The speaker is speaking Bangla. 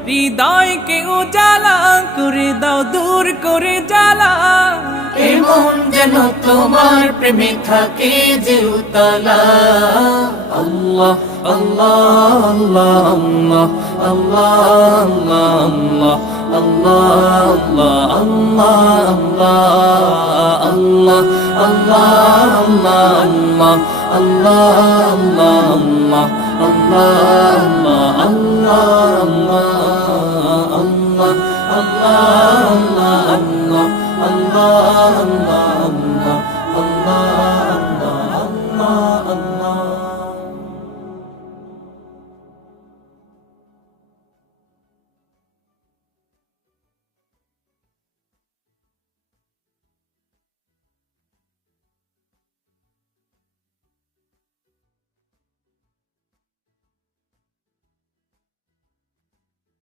হৃদয়কে উজালা করে দাও, দূর করে জ্বালা। এমন যেন তোমার প্রেমে থাকে যে উতলা। আল্লাহ আল্লাহ আল্লাহ আল্লাহ আল্লাহ আল্লাহ আল্লাহ আল্লাহ আল্লাহ আল্লাহ আল্লাহ আল্লাহ আল্লাহ আল্লাহ আল্লাহ আল্লাহ আল্লাহ আল্লাহ আল্লাহ